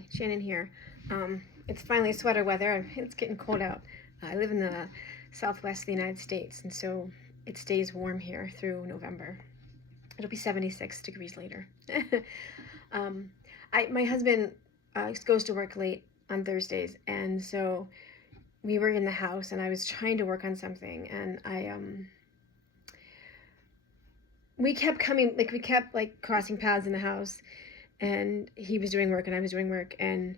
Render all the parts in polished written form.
Hi, Shannon here. It's finally sweater weather. It's getting cold out. I live in the southwest of the United States, and so it stays warm here through November. It'll be 76 degrees later. um, my husband goes to work late on Thursdays, and so we were in the house, and I was trying to work on something, and we kept crossing paths in the house, and he was doing work and I was doing work, and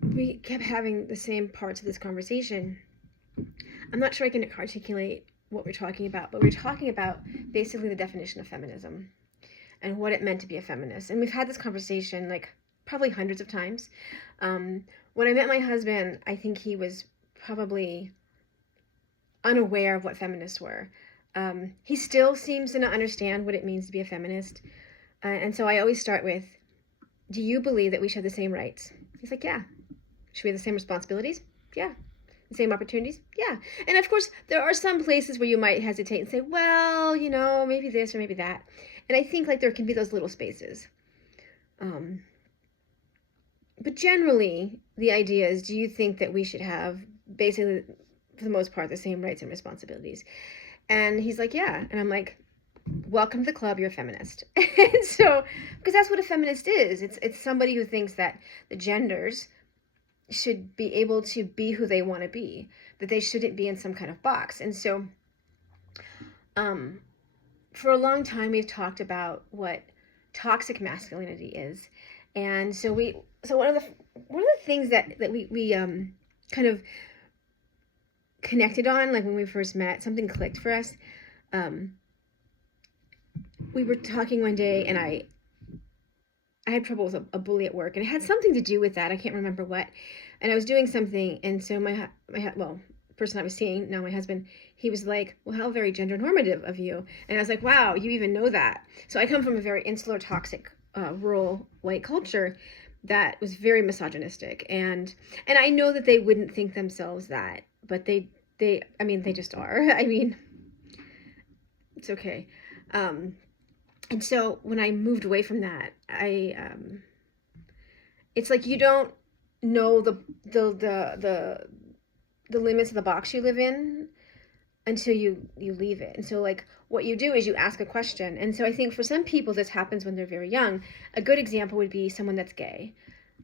we kept having the same parts of this conversation. I'm not sure I can articulate what we're talking about, but we're talking about basically the definition of feminism and what it meant to be a feminist. And we've had this conversation like probably hundreds of times. When I met my husband, I think he was probably unaware of what feminists were. He still seems to not understand what it means to be a feminist. And so I always start with, do you believe that we should have the same rights? He's like, yeah. Should we have the same responsibilities? Yeah. The same opportunities? Yeah. And of course, there are some places where you might hesitate and say, well, maybe this or maybe that. And I think like there can be those little spaces. But generally, the idea is, do you think that we should have basically, for the most part, the same rights and responsibilities? And he's like, yeah. And I'm like, welcome to the club, you're a feminist. And so, because that's what a feminist is. It's somebody who thinks that the genders should be able to be who they want to be, that they shouldn't be in some kind of box. And so, for a long time, we've talked about what toxic masculinity is. And so one of the things that we kind of connected on, like when we first met, something clicked for us. We were talking one day, and I had trouble with a bully at work, and it had something to do with that. I can't remember what. And I was doing something, and so my person I was seeing, now my husband, he was like, well, how very gender normative of you. And I was like, wow, you even know that. So I come from a very insular, toxic, rural white culture that was very misogynistic. And I know that they wouldn't think themselves that, but they just are. I mean, it's okay. And so when I moved away from that, it's like you don't know the limits of the box you live in until you leave it. And so like what you do is you ask a question. And so I think for some people this happens when they're very young. A good example would be someone that's gay.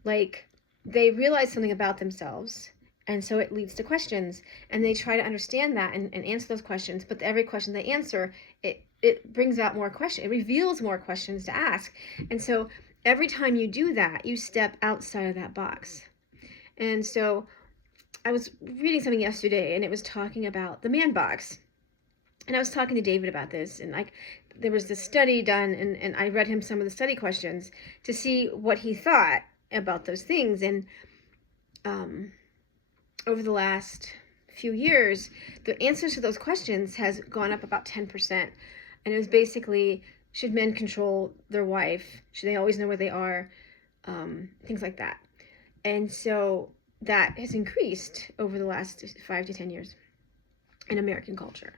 Like they realize something about themselves, and so it leads to questions, and they try to understand that and answer those questions. But every question they answer, it brings out more questions. It reveals more questions to ask. And so every time you do that, you step outside of that box. And so I was reading something yesterday, and it was talking about the man box. And I was talking to David about this, and there was this study done, and I read him some of the study questions to see what he thought about those things. And over the last few years, the answers to those questions has gone up about 10%. And it was basically, should men control their wife? Should they always know where they are? Things like that. And so that has increased over the last 5 to 10 years in American culture.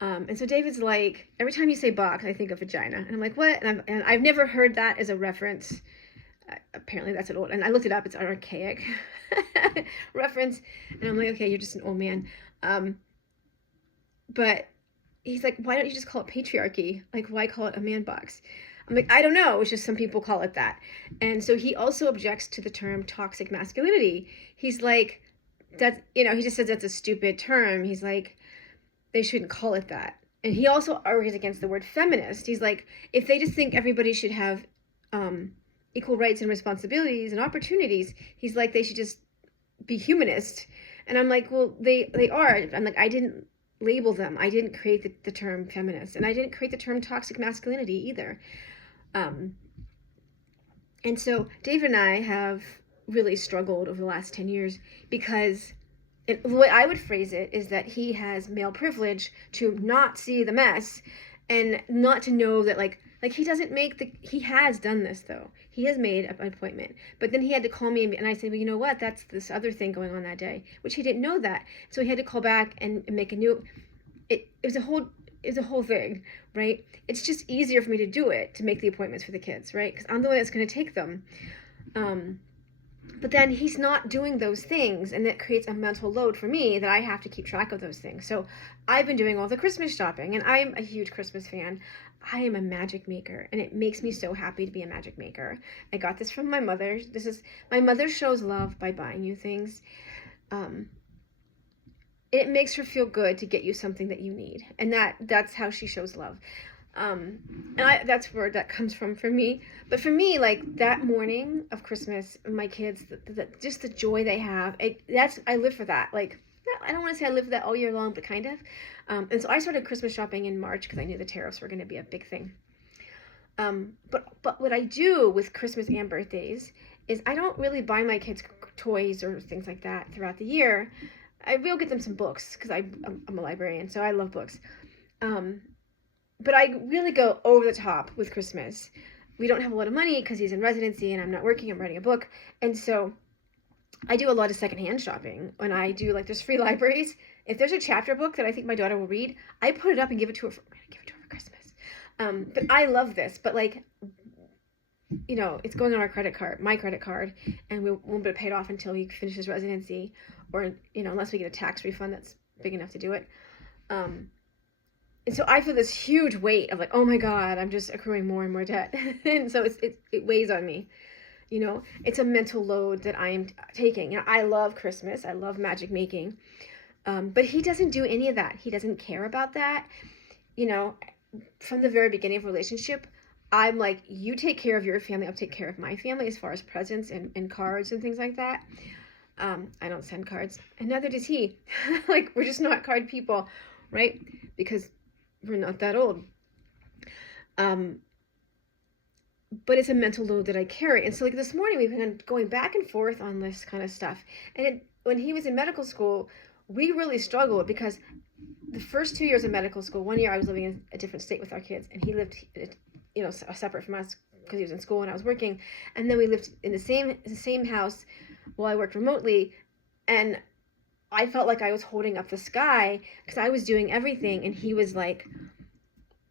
And so David's like, every time you say box, I think of vagina. And I'm like, what? And I've never heard that as a reference. Apparently that's an old, and I looked it up, it's an archaic reference. And I'm like, okay, you're just an old man. But he's like, why don't you just call it patriarchy? Like, why call it a man box? I'm like, I don't know. It's just some people call it that. And so he also objects to the term toxic masculinity. He's like, he just says that's a stupid term. He's like, they shouldn't call it that. And he also argues against the word feminist. He's like, if they just think everybody should have equal rights and responsibilities and opportunities, he's like, they should just be humanist. And I'm like, well, they are. I'm like, I didn't label them. I didn't create the term feminist, and I didn't create the term toxic masculinity either. And so David and I have really struggled over the last 10 years because the way I would phrase it is that he has male privilege to not see the mess and not to know that like he doesn't he has done this though. He has made an appointment, but then he had to call me and I said, well, you know what? That's this other thing going on that day, which he didn't know that. So he had to call back and make a new, it was a whole it's a whole thing, right? It's just easier for me to do it, to make the appointments for the kids, right? Because I'm the one that's going to take them. But then he's not doing those things, and that creates a mental load for me that I have to keep track of those things. So I've been doing all the Christmas shopping, and I'm a huge Christmas fan. I am a magic maker, and it makes me so happy to be a magic maker. I got this from my mother. My mother shows love by buying you things. It makes her feel good to get you something that you need, and that's how she shows love. That's where that comes from for me. But for me, like that morning of Christmas, my kids, just the joy they have, I live for that. Like, I don't want to say I live for that all year long, but kind of. And so I started Christmas shopping in March because I knew the tariffs were going to be a big thing. But what I do with Christmas and birthdays is I don't really buy my kids toys or things like that throughout the year. I will get them some books because I'm a librarian, so I love books. But I really go over the top with Christmas. We don't have a lot of money because he's in residency and I'm not working, I'm writing a book. And so I do a lot of secondhand shopping when I do, like, there's free libraries. If there's a chapter book that I think my daughter will read, I put it up and give it to her for Christmas. But I love this, but like, you know, it's going on our credit card, my credit card, and we won't be paid off until he finishes residency, or, you know, unless we get a tax refund that's big enough to do it. And so I feel this huge weight of like, oh my God, I'm just accruing more and more debt. And so it weighs on me. You know, it's a mental load that I am taking. You know, I love Christmas. I love magic making. But he doesn't do any of that. He doesn't care about that. You know, from the very beginning of a relationship, I'm like, you take care of your family. I'll take care of my family as far as presents and cards and things like that. I don't send cards, and neither does he. Like, we're just not card people, right? Because we're not that old. But it's a mental load that I carry. And so, like, this morning we've been going back and forth on this kind of stuff. And when he was in medical school, we really struggled because the first 2 years of medical school, 1 year I was living in a different state with our kids, and he lived, you know, separate from us because he was in school and I was working. And then we lived in the same house while I worked remotely. And I felt like I was holding up the sky because I was doing everything, and he was like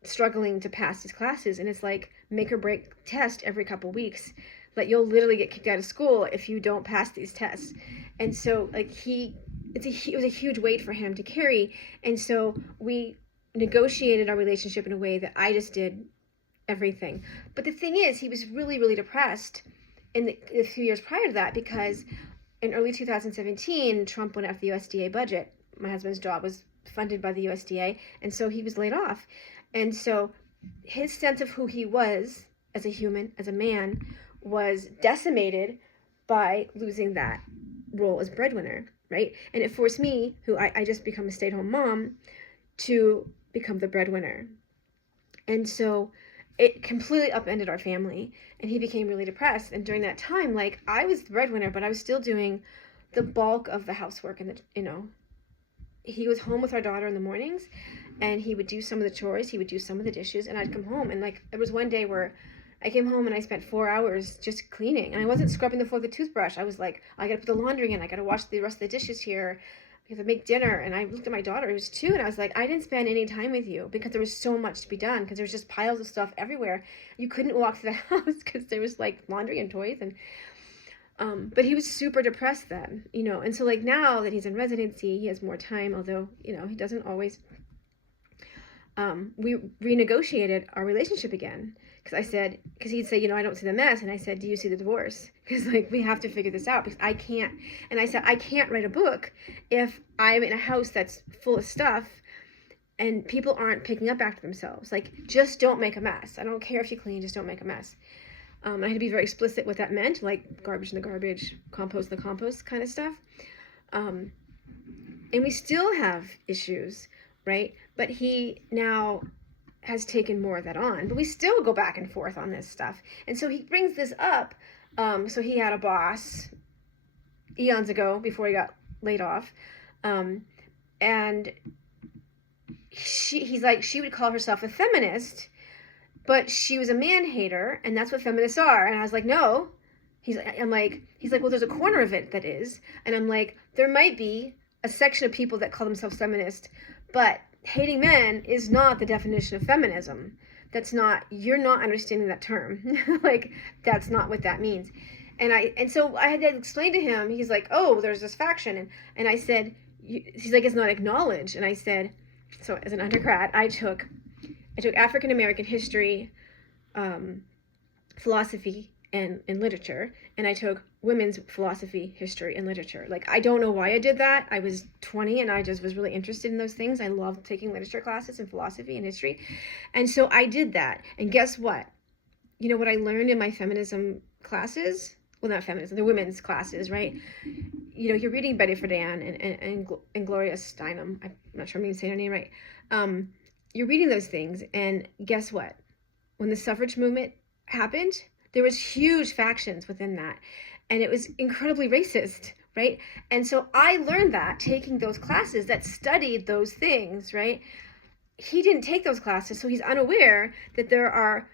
struggling to pass his classes. And it's like make or break test every couple weeks. Like, you'll literally get kicked out of school if you don't pass these tests. And so, like, it was a huge weight for him to carry. And so we negotiated our relationship in a way that I just did everything. But the thing is, he was really, really depressed in the few years prior to that because in early 2017, Trump went after the USDA budget. My husband's job was funded by the USDA, and so he was laid off. And so his sense of who he was as a human, as a man, was decimated by losing that role as breadwinner, right? And it forced me, who I just become a stay-at-home mom, to become the breadwinner. And so it completely upended our family, and he became really depressed. And during that time, like, I was the breadwinner, but I was still doing the bulk of the housework. And he was home with our daughter in the mornings, and he would do some of the chores, he would do some of the dishes, and I'd come home. And like, there was one day where I came home and I spent 4 hours just cleaning, and I wasn't scrubbing the floor with a toothbrush. I was like, I gotta put the laundry in, I gotta wash the rest of the dishes here, I gotta make dinner. And I looked at my daughter, who's 2, and I was like, I didn't spend any time with you because there was so much to be done, because there was just piles of stuff everywhere. You couldn't walk through the house because there was like laundry and toys. And but he was super depressed then, you know. And so, like, now that he's in residency, he has more time, although, you know, he doesn't always. We renegotiated our relationship again, because he'd say, you know, I don't see the mess, and I said, do you see the divorce? Because, like, we have to figure this out, because I can't. And I said, I can't write a book if I'm in a house that's full of stuff and people aren't picking up after themselves. Like, just don't make a mess. I don't care if you clean, just don't make a mess. I had to be very explicit what that meant, like garbage in the garbage, compost in the compost kind of stuff. And we still have issues, right? But he now has taken more of that on. But we still go back and forth on this stuff. And so he brings this up. So he had a boss eons ago before he got laid off. And he's like, she would call herself a feminist, but she was a man-hater, and that's what feminists are. And I was like, no. He's like, well, there's a corner of it that is. And I'm like, there might be a section of people that call themselves feminist, but hating men is not the definition of feminism. That's not, you're not understanding that term. Like, that's not what that means. And so I had to explain to him. He's like, oh, there's this faction. And I said, he's like, it's not acknowledged. And I said, so as an undergrad, I took African American history, philosophy, and literature, and I took women's philosophy, history, and literature. Like, I don't know why I did that. I was 20 and I just was really interested in those things. I loved taking literature classes and philosophy and history. And so I did that. And guess what? You know what I learned in my feminism classes? Well, not feminism, the women's classes, right? You know, you're reading Betty Friedan and Gloria Steinem. I'm not sure I'm even saying her name right. You're reading those things, and guess what? When the suffrage movement happened, there was huge factions within that, and it was incredibly racist, right? And so I learned that taking those classes that studied those things, right? He didn't take those classes, so he's unaware that there are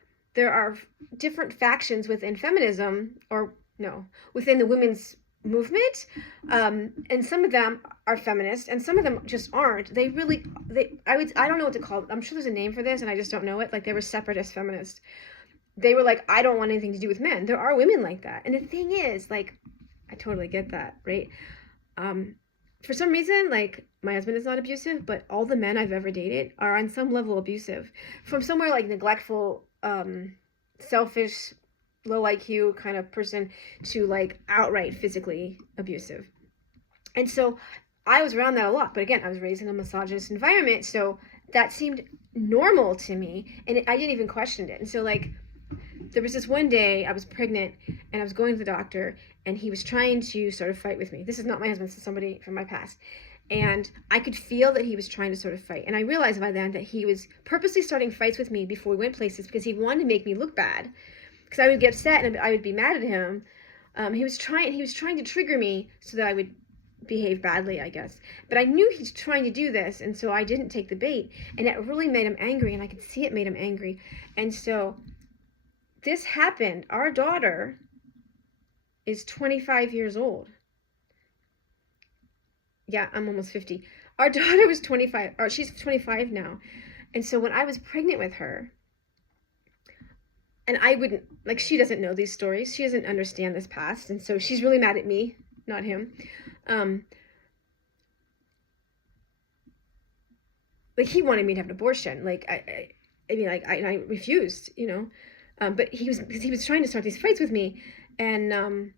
different factions within feminism, or no, within the women's movement, and some of them are feminist and some of them just aren't. I don't know what to call it. I'm sure there's a name for this and I just don't know it. Like, they were separatist feminists. They were like, I don't want anything to do with men. There are women like that. And the thing is, like, I totally get that, right? For some reason, like, my husband is not abusive, but all the men I've ever dated are on some level abusive. From somewhere like neglectful, selfish, low IQ kind of person to like outright physically abusive. And so I was around that a lot. But again, I was raised in a misogynist environment, so that seemed normal to me, and I didn't even question it. And so, like, there was this one day I was pregnant and I was going to the doctor, and he was trying to sort of fight with me. This is not my husband, this is somebody from my past. And I could feel that he was trying to sort of fight. And I realized by then that he was purposely starting fights with me before we went places because he wanted to make me look bad. Because I would get upset and I would be mad at him. He was trying to trigger me so that I would behave badly, I guess. But I knew he's trying to do this, and so I didn't take the bait. And it really made him angry, and I could see it made him angry. And so this happened. Our daughter is 25 years old. Yeah, I'm almost 50. Our daughter was 25, or she's 25 now. And so when I was pregnant with her, and I wouldn't, like, she doesn't know these stories. She doesn't understand this past. And so she's really mad at me, not him. Like, he wanted me to have an abortion. Like, I mean, like, I refused, you know. But he was trying to start these fights with me. And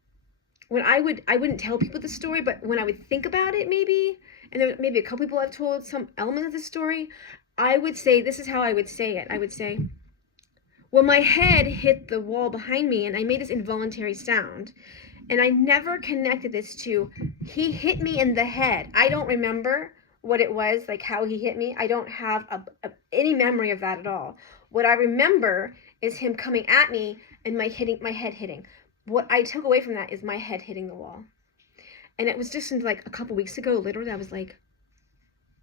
when I wouldn't tell people the story, but when I would think about it, maybe, and there maybe a couple people I've told some element of the story, I would say, this is how I would say it. I would say, well, my head hit the wall behind me and I made this involuntary sound. And I never connected this to, he hit me in the head. I don't remember what it was, like how he hit me. I don't have any memory of that at all. What I remember is him coming at me and my head hitting. What I took away from that is my head hitting the wall. And it was just like a couple weeks ago, literally, I was like,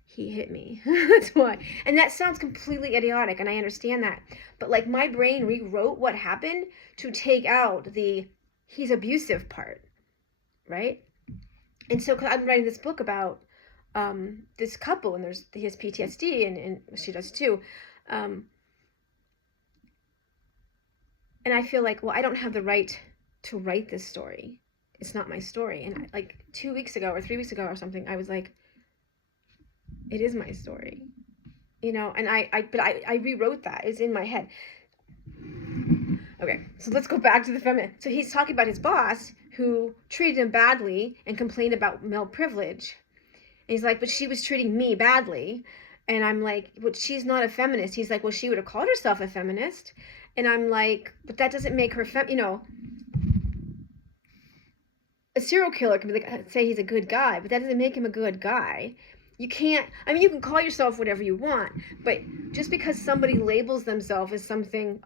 he hit me. That's why. And that sounds completely idiotic, and I understand that. But like, my brain rewrote what happened to take out the he's abusive part, right? And so I'm writing this book about this couple, and he has PTSD, and she does too. And I feel like, well, I don't have the right to write this story. It's not my story. And like 2 weeks ago or 3 weeks ago or something, I was like, it is my story, you know. And I rewrote that. It's in my head. Okay, so let's go back to the feminine. So he's talking about his boss who treated him badly and complained about male privilege. And he's like, but she was treating me badly. And I'm like, but she's not a feminist. He's like, well, she would have called herself a feminist. And I'm like, but that doesn't make her you know. A serial killer can be like, say he's a good guy, but that doesn't make him a good guy. You can't, I mean, you can call yourself whatever you want, but just because somebody labels themselves as something,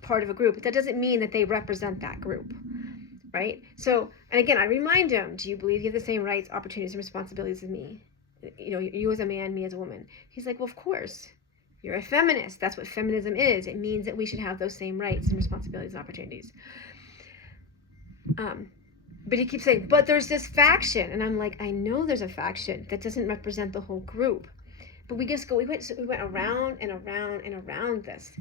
part of a group, that doesn't mean that they represent that group, right? So, and again, I remind him, do you believe you have the same rights, opportunities, and responsibilities as me? You know, you as a man, me as a woman. He's like, well, of course. You're a feminist. That's what feminism is. It means that we should have those same rights and responsibilities and opportunities. But he keeps saying, but there's this faction. And I'm like, I know there's a faction that doesn't represent the whole group. But we went around and around and around this.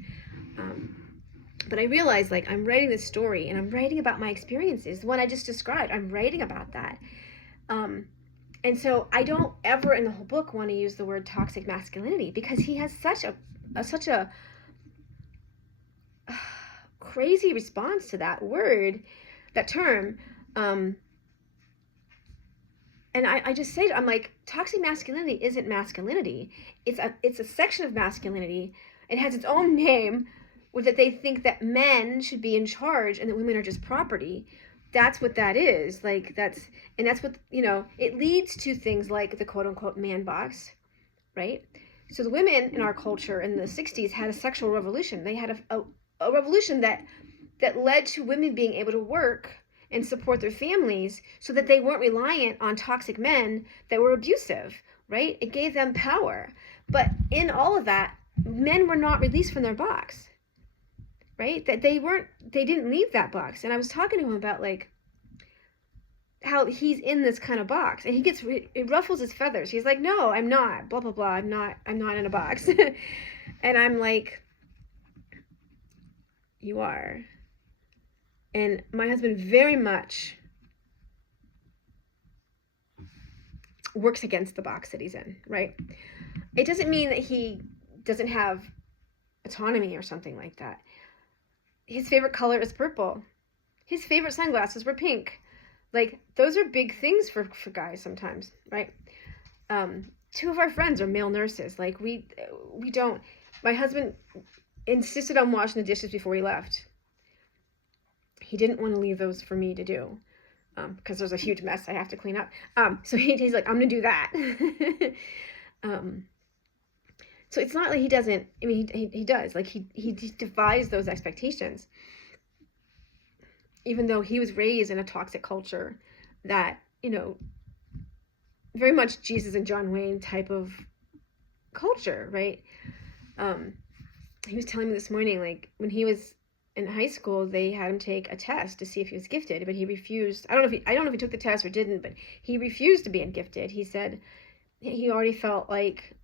But I realized, like, I'm writing this story and I'm writing about my experiences, the one I just described. I'm writing about that. And so I don't ever in the whole book want to use the word toxic masculinity, because he has such a crazy response to that word, that term. And I just say, I'm like, toxic masculinity isn't masculinity. It's a section of masculinity. It has its own name, with that they think that men should be in charge and that women are just property. That's what that is. Like, that's what, it leads to things like the quote unquote man box, right? So the women in our culture in the 60s had a sexual revolution. They had a revolution that led to women being able to work and support their families, so that they weren't reliant on toxic men that were abusive, right? It gave them power. But in all of that, men were not released from their box, right? That they didn't leave that box. And I was talking to him about, like, how he's in this kind of box, and it ruffles his feathers. He's like, no, I'm not, blah, blah, blah. I'm not in a box. And I'm like, you are. And my husband very much works against the box that he's in, right? It doesn't mean that he doesn't have autonomy or something like that. His favorite color is purple. His favorite sunglasses were pink. Like, those are big things for guys sometimes, right? Two of our friends are male nurses. Like, we don't, my husband insisted on washing the dishes before he left. He didn't want to leave those for me to do, because there's a huge mess I have to clean up. So he's like, I'm going to do that. So it's not like he doesn't, I mean, he does. Like, he defies those expectations. Even though he was raised in a toxic culture that, very much Jesus and John Wayne type of culture, right? He was telling me this morning, like, when he was in high school, they had him take a test to see if he was gifted, but he refused. I don't know if he took the test or didn't, but he refused to be gifted. He said he already felt like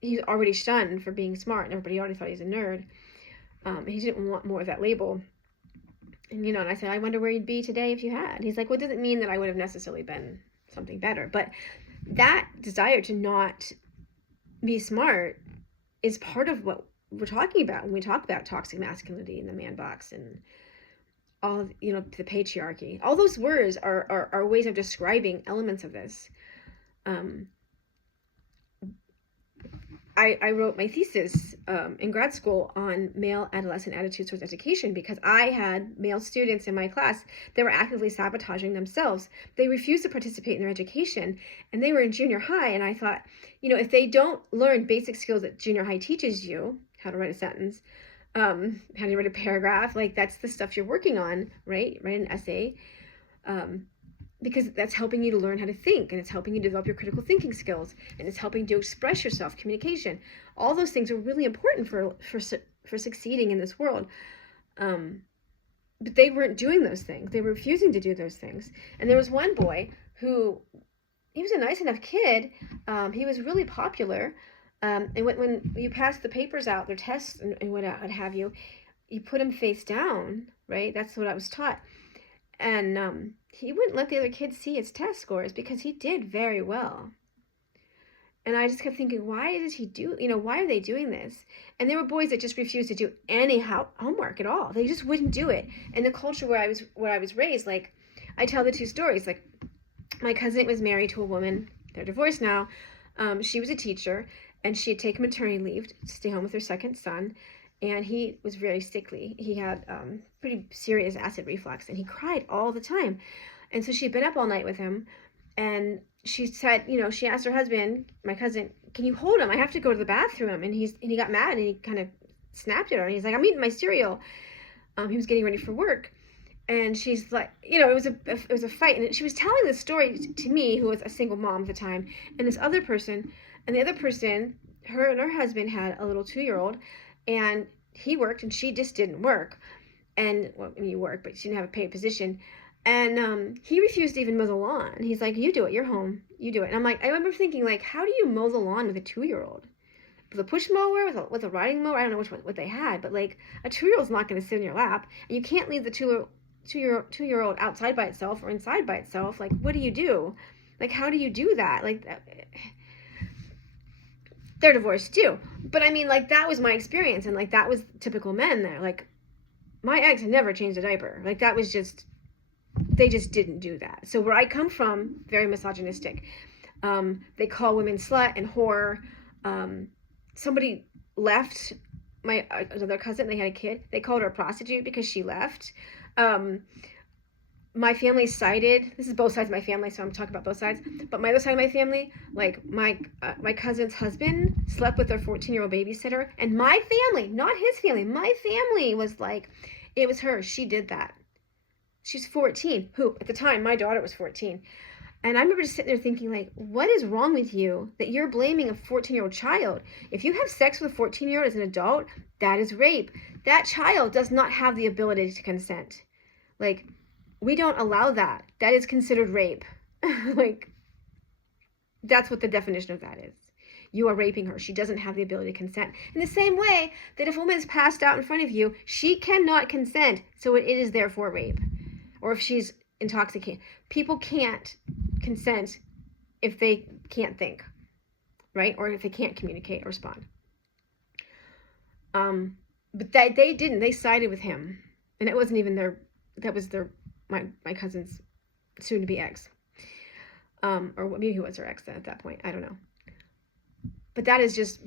he's already shunned for being smart, and everybody already thought he was a nerd. He didn't want more of that label. And, and I said, I wonder where you'd be today if you had. He's like, well, it doesn't mean that I would have necessarily been something better. But that desire to not be smart is part of what we're talking about when we talk about toxic masculinity and the man box and all, the patriarchy. All those words are ways of describing elements of this. I wrote my thesis in grad school on male adolescent attitudes towards education, because I had male students in my class that were actively sabotaging themselves. They refused to participate in their education, and they were in junior high. And I thought, if they don't learn basic skills that junior high teaches you, how to write a sentence, how to write a paragraph, like, that's the stuff you're working on, right? Write an essay. Because that's helping you to learn how to think, and it's helping you develop your critical thinking skills, and it's helping you to express yourself, communication. All those things are really important for succeeding in this world. But they weren't doing those things. They were refusing to do those things. And there was one boy who, he was a nice enough kid. He was really popular. And when you pass the papers out, their tests and what have you, you put him face down, right? That's what I was taught. And he wouldn't let the other kids see his test scores, because he did very well. And I just kept thinking, why does he do, why are they doing this? And there were boys that just refused to do any homework at all. They just wouldn't do it. And the culture where I was raised, like, I tell the two stories. Like, my cousin was married to a woman, they're divorced now. She was a teacher, and she had taken maternity leave to stay home with her second son. And he was very sickly. He had pretty serious acid reflux, and he cried all the time. And so she had been up all night with him, and she said, she asked her husband, my cousin, can you hold him? I have to go to the bathroom. And he got mad, and he kind of snapped at her. And he's like, I'm eating my cereal. He was getting ready for work. And she's like, it was a fight. And she was telling this story to me, who was a single mom at the time, and this other person. And the other person, her and her husband had a little 2-year-old, and he worked, and she just didn't work. And, well, you work, but she didn't have a paid position. And he refused to even mow the lawn. He's like, you do it, you're home, you do it. And I'm like, I remember thinking, like, how do you mow the lawn with a 2-year-old? With a push mower, with a riding mower? I don't know what they had, but like a 2-year-old's not going to sit in your lap, and you can't leave the two-year-old outside by itself or inside by itself. Like, what do you do? Like, how do you do that? Like, they're divorced too, but I mean, like, that was my experience, and like that was typical men there. Like, my ex had never changed a diaper. Like, that was just, they just didn't do that. So where I come from, very misogynistic. They call women slut and whore. Somebody left my another cousin. They had a kid. They called her a prostitute because she left. My family sided. This is both sides of my family, so I'm talking about both sides. But my other side of my family, like my cousin's husband slept with their 14-year-old babysitter, and my family, not his family, my family was like, it was her. She did that. She's 14. Who at the time my daughter was 14. And I remember just sitting there thinking, like, what is wrong with you that you're blaming a 14-year-old child? If you have sex with a 14-year-old as an adult, that is rape. That child does not have the ability to consent. Like, we don't allow that. That is considered rape. Like, that's what the definition of that is. You are raping her. She doesn't have the ability to consent. In the same way that if a woman is passed out in front of you, she cannot consent, so it is therefore rape. Or if she's intoxicated. People can't consent if they can't think, right? Or if they can't communicate or respond. But they didn't. They sided with him. And it wasn't even that was my cousin's soon-to-be ex. Or maybe he was her ex at that point. I don't know. But that is just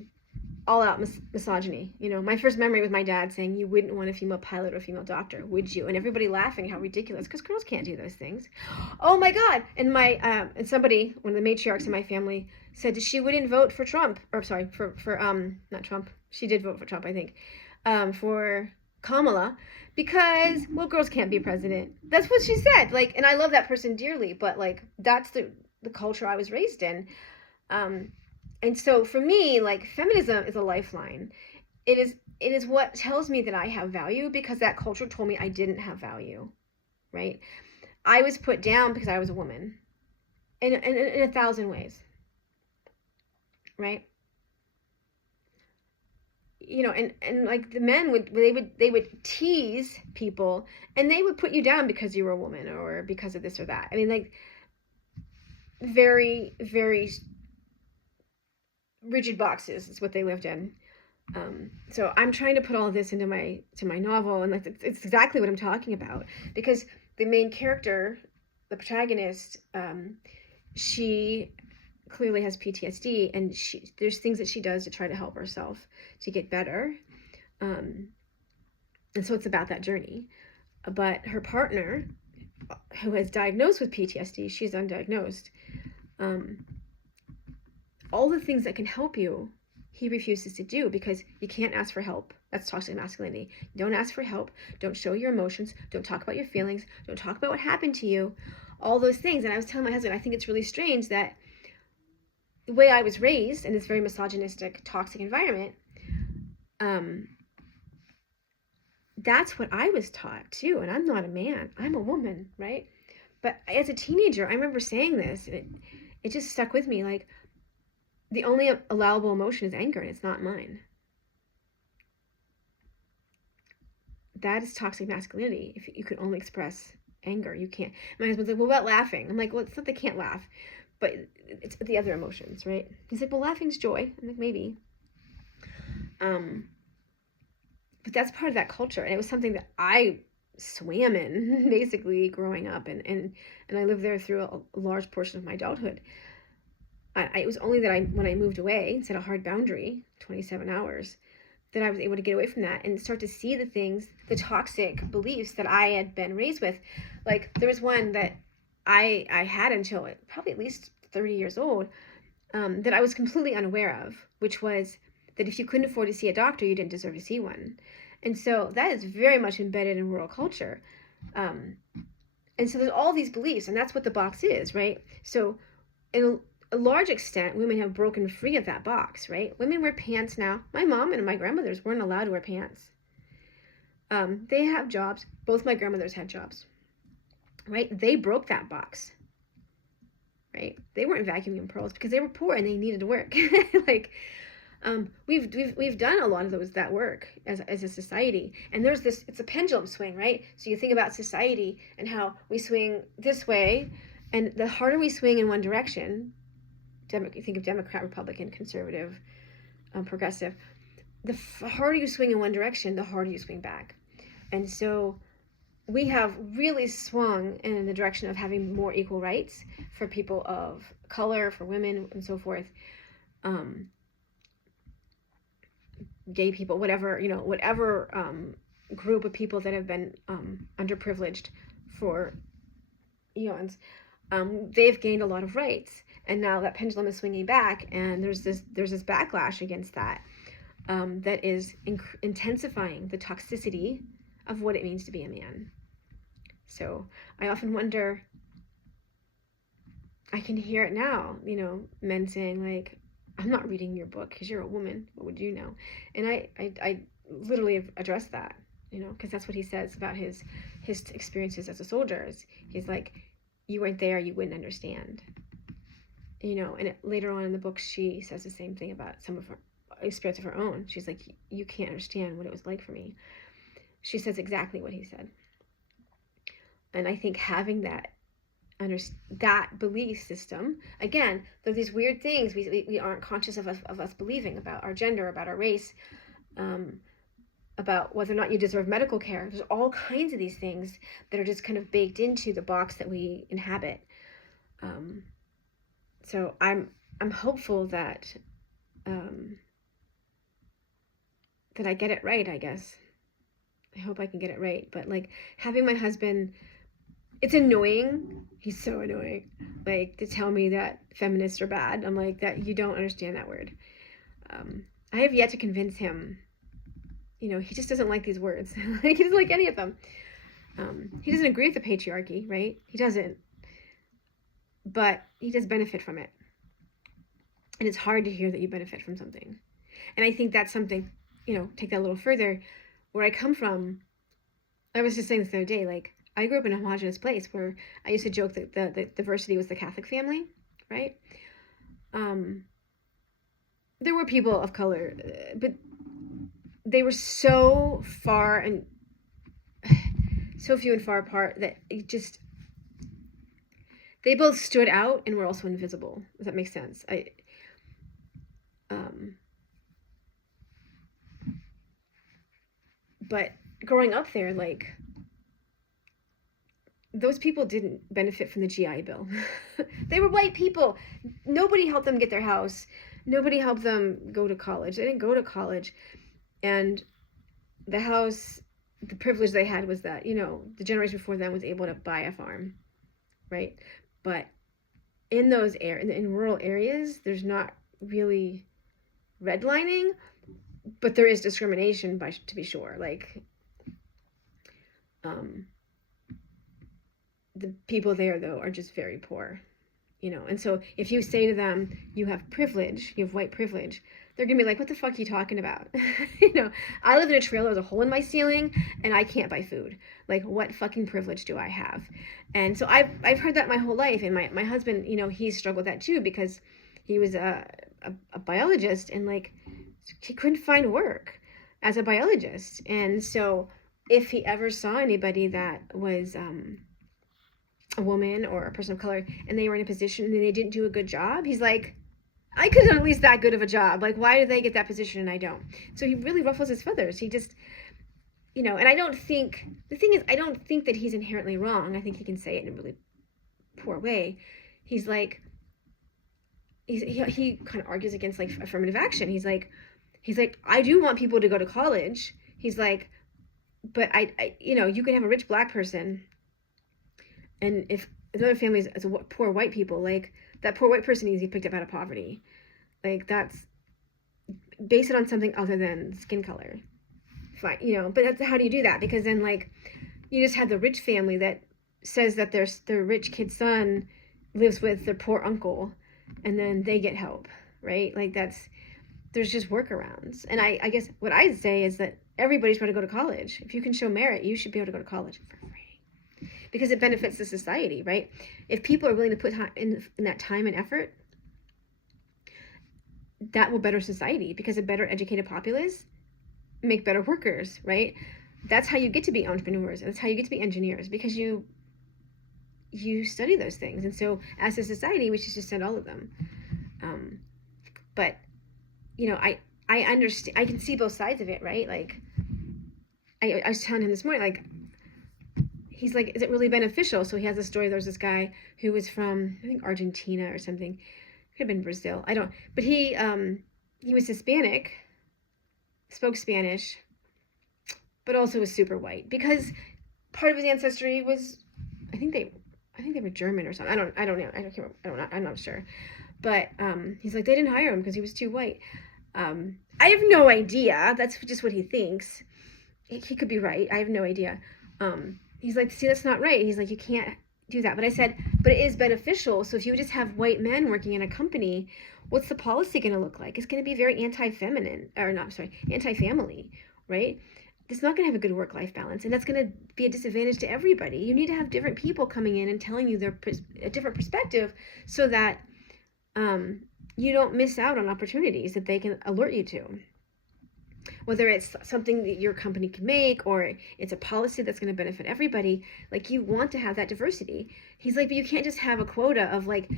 all-out misogyny. You know, my first memory with my dad saying, you wouldn't want a female pilot or a female doctor, would you? And everybody laughing, how ridiculous, because girls can't do those things. Oh my God. And and somebody, one of the matriarchs in my family, said that she wouldn't vote for Trump, or sorry, for not Trump. She did vote for Trump, I think, for Kamala, because, well, girls can't be president. That's what she said. Like, and I love that person dearly, but like, that's the culture I was raised in. And so for me, like, feminism is a lifeline. It is what tells me that I have value, because that culture told me I didn't have value, right? I was put down because I was a woman in 1,000 ways, right? You know, and like the men they would tease people, and they would put you down because you were a woman or because of this or that. I mean, like, very, very rigid boxes is what they lived in. So I'm trying to put all of this into my novel, and like it's exactly what I'm talking about, because the main character, the protagonist, she clearly has PTSD, and there's things that she does to try to help herself to get better, and so it's about that journey. But her partner, who is diagnosed with PTSD, she's undiagnosed. All the things that can help you, he refuses to do, because you can't ask for help. That's toxic masculinity. Don't ask for help. Don't show your emotions. Don't talk about your feelings. Don't talk about what happened to you. All those things. And I was telling my husband, I think it's really strange that the way I was raised in this very misogynistic, toxic environment, that's what I was taught too. And I'm not a man. I'm a woman, right? But as a teenager, I remember saying this, and it just stuck with me. Like, the only allowable emotion is anger, and it's not mine. That is toxic masculinity. If you can only express anger, you can't. My husband's like, well, what about laughing? I'm like, well, it's not they can't laugh, but it's the other emotions, right? He's like, well, laughing's joy. I'm like, maybe. But that's part of that culture, and it was something that I swam in, basically, growing up, and I lived there through a large portion of my adulthood. It was only that when I moved away and set a hard boundary, 27 hours, that I was able to get away from that and start to see the things, the toxic beliefs that I had been raised with. Like, there was one that I had until probably at least 30 years old, that I was completely unaware of, which was that if you couldn't afford to see a doctor, you didn't deserve to see one. And so that is very much embedded in rural culture. And so there's all these beliefs, and that's what the box is, right? So in a large extent, women have broken free of that box, right? Women wear pants now. My mom and my grandmothers weren't allowed to wear pants. They have jobs. Both my grandmothers had jobs. right? They broke that box, right? They weren't vacuuming pearls because they were poor and they needed to work. Like, we've done a lot of that work as a society, and there's this, it's a pendulum swing, right? So you think about society and how we swing this way, and the harder we swing in one direction, you think of Democrat, Republican, conservative, progressive, the harder you swing in one direction, the harder you swing back. And so we have really swung in the direction of having more equal rights for people of color, for women, and so forth. Gay people, whatever, whatever group of people that have been underprivileged for eons, they've gained a lot of rights. And now that pendulum is swinging back, and there's this backlash against that, that is intensifying the toxicity of what it means to be a man. So I often wonder, I can hear it now, men saying like, I'm not reading your book because you're a woman. What would you know? And I literally address that, because that's what he says about his experiences as a soldier. He's like, you weren't there, you wouldn't understand. And later on in the book, she says the same thing about some of her experience of her own. She's like, you can't understand what it was like for me. She says exactly what he said. And I think having that belief system, again, there are these weird things we aren't conscious of us believing about our gender, about our race, about whether or not you deserve medical care. There's all kinds of these things that are just kind of baked into the box that we inhabit. So I'm hopeful that that I get it right, I guess. I hope I can get it right. But like, having my husband, it's annoying. He's so annoying. Like, to tell me that feminists are bad. I'm like, that you don't understand that word. I have yet to convince him. He just doesn't like these words. Like, he doesn't like any of them. He doesn't agree with the patriarchy, right? He doesn't. But he does benefit from it. And it's hard to hear that you benefit from something. And I think that's something, take that a little further. Where I come from, I was just saying this the other day, like, I grew up in a homogenous place where I used to joke that the diversity was the Catholic family, right? There were people of color, but they were so far and so few and far apart that they both stood out and were also invisible. Does that make sense? But growing up there, like, those people didn't benefit from the GI Bill. They were white people. Nobody helped them get their house. Nobody helped them go to college. They didn't go to college. And the privilege they had was that, the generation before them was able to buy a farm, right? But in those in rural areas, there's not really redlining, but there is discrimination, to be sure. Like, the people there, though, are just very poor, and so if you say to them, you have privilege, you have white privilege, they're gonna be like, what the fuck are you talking about? I live in a trailer with a hole in my ceiling and I can't buy food. Like, what fucking privilege do I have? And so I've heard that my whole life. And my husband, he struggled with that too, because he was a biologist, and like, he couldn't find work as a biologist. And so if he ever saw anybody that was a woman or a person of color, and they were in a position and they didn't do a good job, he's like, I could have done at least that good of a job. Like, why do they get that position and I don't? So he really ruffles his feathers. He just, and I don't think that he's inherently wrong. I think he can say it in a really poor way. He's like, he kind of argues against like affirmative action. He's like, I do want people to go to college. He's like, but I you can have a rich black person, and if another family is a poor white people, like, that poor white person needs to be picked up out of poverty. Like, that's, base it on something other than skin color. Fine, but how do you do that? Because then, like, you just have the rich family that says that their rich kid's son lives with their poor uncle, and then they get help, right? Like, there's just workarounds. And I guess what I'd say is that everybody's trying to go to college. If you can show merit, you should be able to go to college for free. because it benefits the society, right? If people are willing to put in that time and effort, that will better society, because a better educated populace make better workers, right? That's how you get to be entrepreneurs. That's how you get to be engineers, because you study those things. And so as a society, we should just send all of them. But, I understand, I can see both sides of it, right? Like, I was telling him this morning, like, he's like, is it really beneficial? So he has a story. There's this guy who was from, I think, Argentina or something. Could have been Brazil. I don't, but he was Hispanic, spoke Spanish, but also was super white, because part of his ancestry was, I think they were German or something. I don't know. I'm not sure. But he's like, they didn't hire him because he was too white. I have no idea. That's just what he thinks. He could be right. I have no idea. He's like, see, that's not right. He's like, you can't do that. But I said, but it is beneficial. So if you just have white men working in a company, what's the policy going to look like? It's going to be very anti-family, right? It's not going to have a good work-life balance, and that's going to be a disadvantage to everybody. You need to have different people coming in and telling you a different perspective, so that you don't miss out on opportunities that they can alert you to. Whether it's something that your company can make, or it's a policy that's going to benefit everybody, like, you want to have that diversity. He's like, but you can't just have a quota of like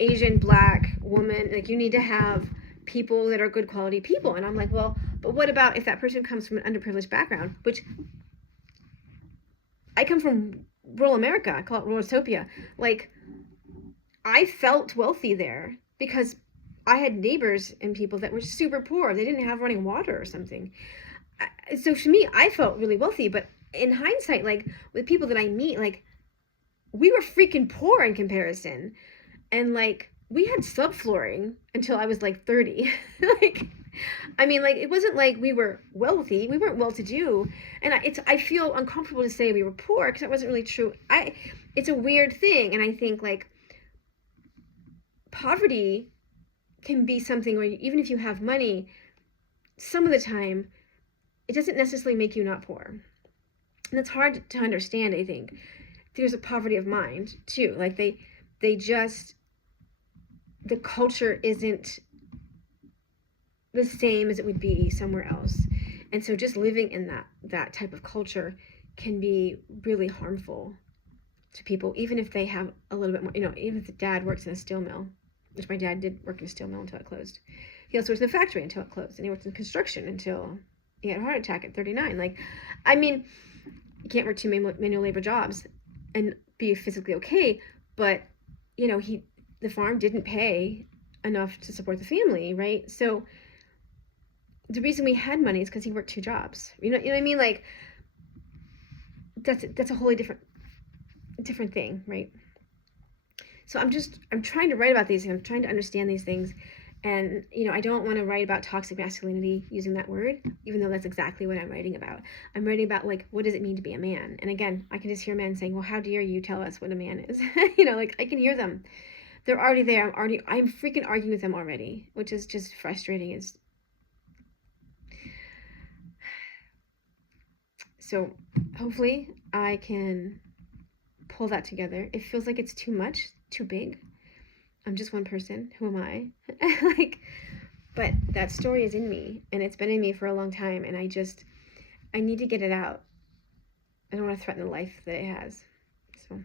Asian, Black, woman. Like, you need to have people that are good quality people. And I'm like, well, but what about if that person comes from an underprivileged background, which I come from rural America. I call it rural utopia. Like, I felt wealthy there because I had neighbors and people that were super poor. They didn't have running water or something. So to me, I felt really wealthy. But in hindsight, like, with people that I meet, like, we were freaking poor in comparison. And like, we had subflooring until I was like 30. Like, I mean, like, it wasn't like we were wealthy. We weren't well-to-do. And I feel uncomfortable to say we were poor, because that wasn't really true. It's a weird thing. And I think, like, poverty can be something where even if you have money, some of the time, it doesn't necessarily make you not poor. And it's hard to understand, I think. There's a poverty of mind, too. Like, they just, the culture isn't the same as it would be somewhere else. And so just living in that type of culture can be really harmful to people, even if they have a little bit more, even if the dad works in a steel mill, which my dad did work in a steel mill until it closed. He also worked in a factory until it closed, and he worked in construction until he had a heart attack at 39. Like, I mean, you can't work two manual labor jobs and be physically okay, but, the farm didn't pay enough to support the family, right? So the reason we had money is because he worked two jobs. You know what I mean? Like, that's a wholly different thing, right? So I'm trying to write about these things. I'm trying to understand these things. And, I don't want to write about toxic masculinity using that word, even though that's exactly what I'm writing about. I'm writing about, like, what does it mean to be a man? And again, I can just hear men saying, well, how dare you tell us what a man is? Like, I can hear them. They're already there. I'm freaking arguing with them already, which is just frustrating. So hopefully I can pull that together. It feels like it's too much, too big. I'm just one person. Who am I? But that story is in me, and it's been in me for a long time, and I need to get it out. I don't want to threaten the life that it has. So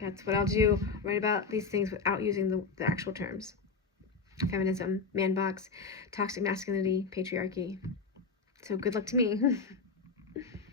that's what I'll do. Write about these things without using the actual terms. Feminism, man box, toxic masculinity, patriarchy. So good luck to me.